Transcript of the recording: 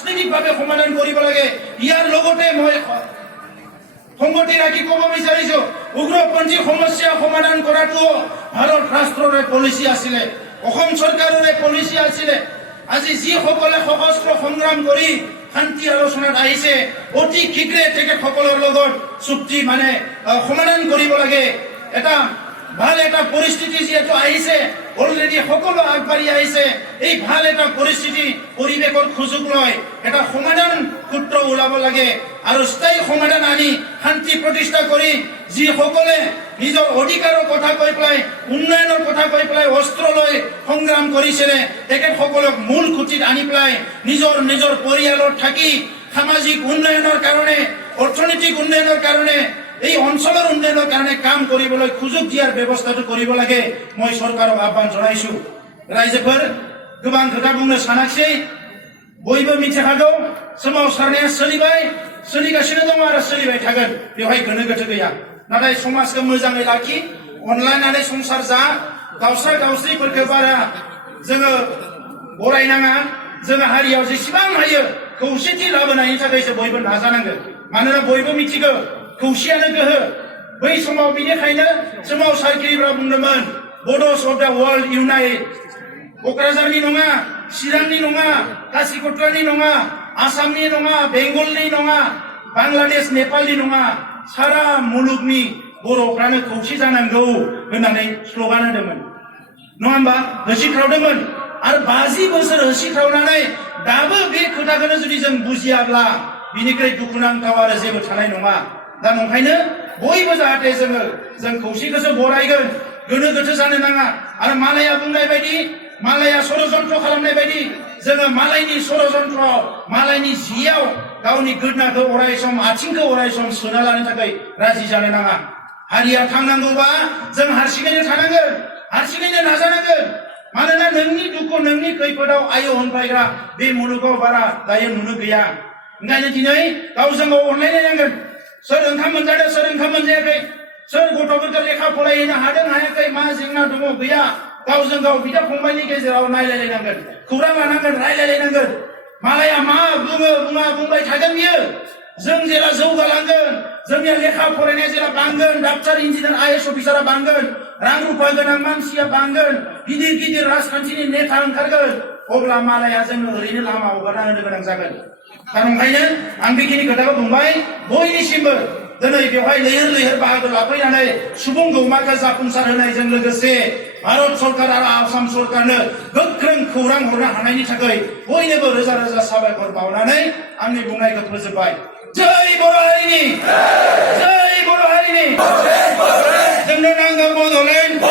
ৰাজনৈতিকভাৱে সমাধান কৰিব লাগে। ইয়াৰ লগতে মই সংগতি ৰাখি ক'ব বিচাৰিছো, উগ্ৰপন্থী সমস্যা সমাধান কৰাটো ভাৰত ৰাষ্ট্ৰৰে পলিচি আছিলে, অসম চৰকাৰৰে পলিচি আছিলে। আজি যিসকলে সশস্ত্ৰ সংগ্ৰাম কৰি শান্তি আলোচনাত আহিছে, অতি শীঘ্ৰে তেখেতসকলৰ লগত চুক্তি সমাধান কৰিব লাগে। এটা ভাল এটা পৰিস্থিতি যিহেতু আহিছে, অলৰেডি সকলো আগবাঢ়ি আহিছে, এই ভাল এটা পৰিস্থিতি পৰিৱেশৰ সুযোগ লয় এটা সমাধান সূত্ৰ ওলাব লাগে আৰু স্থায়ী সমাধান আনি শান্তি প্ৰতিষ্ঠা কৰি যিসকলে নিজৰ অধিকাৰৰ কথা কৈ পেলাই, উন্নয়নৰ কথা কৈ পেলাই অস্ত্ৰ লৈ সংগ্ৰাম কৰিছিলে, তেখেতসকলক মূল খুঁটিত আনি পেলাই নিজৰ পৰিয়ালত থাকি সামাজিক উন্নয়নৰ কাৰণে, অৰ্থনৈতিক উন্নয়নৰ কাৰণে, এই অঞ্চলৰ উন্নয়নৰ কাৰণে কাম কৰিবলৈ সুযোগ দিয়াৰ ব্যৱস্থাটো কৰিব লাগে। মই চৰকাৰক আহ্বান জনাইছো। ৰাইজोफोर गोबां खोथा बुंनो सानाखिसै, बयबो मिथिखागौ सोमावसारनाया सोलिगासिनो दङ आरो सोलिबाय थागोन, बेवहाय गोनो गोथो गैया। नाथाय समाजखौ मोजाङै लाखि, अनलायनानै संसार जा, दावस्रा दावस्रिफोरखौ बारा जोङो बरायनाङा। जोङो हारियाव जेसेबां हायो खौसेथि लाबोनायनि थाखायसो बयबो नाजानांगोन। मानोना बयबो मिथिगौ खौसेयानो गोहो। बै समाव बेनिखायनो सोमावसारगिरिफ्रा बुंदोंमोन बड'स अफ दा वर्ल्ड इउनाइट। क'क्राझारनि नङा, चिरांनि नङा, कासिकट्रानि नङा, आसामनि नङा, बेंगलनि नङा, बांलादेश नेपालनि नङा, सारा मुलुगनि बर'फ्रानो खौसे जानांगौ होननानै स्ल'गान होदोंमोन, नङा होमबा? होसिख्रावदोंमोन। आरो 50 बोसोर होसिख्रावनानै दाबो बे खोथाखौनो जुदि जों बुजियाब्ला बिनिख्रुइ दुखुनांथाव आरो जेबो थानाय नङा। दा नंखायनो बयबो जाहाथे जों खौसेखौसो बरायगोन, गोनो गोथो जानो नाङा। आरो मालाया बुंनाय बायदि, मालाया षड़यन्त्र खालामनाय बायदि जोङो मालायनि षड़यन्त्रआव, मालायनि जियाव गावनि गोदनाखौ अरायसम, आथिंखौ अरायसम सोना लानो थाखाय राजि जानो नाङा। हारिया थांनांगौबा जों हारसिङैनो थानांगोन, हारसिङैनो नाजानांगोन। मानोना नोंनि दुखु, नोंनि खैफोदाव आय' होनफायग्रा बे मुलुगाव बारा दायो नुनो गैया। ओंखायनो दिनै गावजों गाव अनलायलायनांगोन। सोर ओंखाम मोनजादों, सोर ओंखाम मोनजायाखै, सोर गथ'फोरखौ लेखा फरायहोनो हादों हायाखै, मा जेंना दङ गैया, गावजों गाव बिदा फंबायनि गेजेराव नायलायलायनांगोन, खौरां लानांगोन, रायलायलायनांगोन। मालाया मा बुङो बुङा बुंबाय थागोन बियो। जों जेला जौगालांगोन, जोंनिया लेखा फरायनाया जेला बांगोन, डाक्टार, इन्जिनियार, आइएस अफिसारा बांगोन, रां रुफा गोनां मानसिया बांगोन, गिदिर गिदिर राजखान्थिनि नेता ओंखारगोन, अब्ला मालाया जोंनो ओरैनो लामा हगारना होनो गोनां जागोन। दा ओंखायनो आं बेखिनि खोथाखौ बुंबाय। बयनिसिमबो दिनै बेवहाय लैहोर लैहोर बाहागो लाफैनानै सुबुं गौमाखौ जाफुंसार होनायजों लोगोसे भारत सरकार आरो आसाम सरकारनो गोख्रों खौरां हरनो हानायनि थाखाय बयनोबो रोजा रोजा साबायखर बावनानै आंनि बुंनायखौ फोजोबबाय। जय बर' हारिनि, जय बर' हारिनि। जोंनो नांगौ बड'लेण्ड।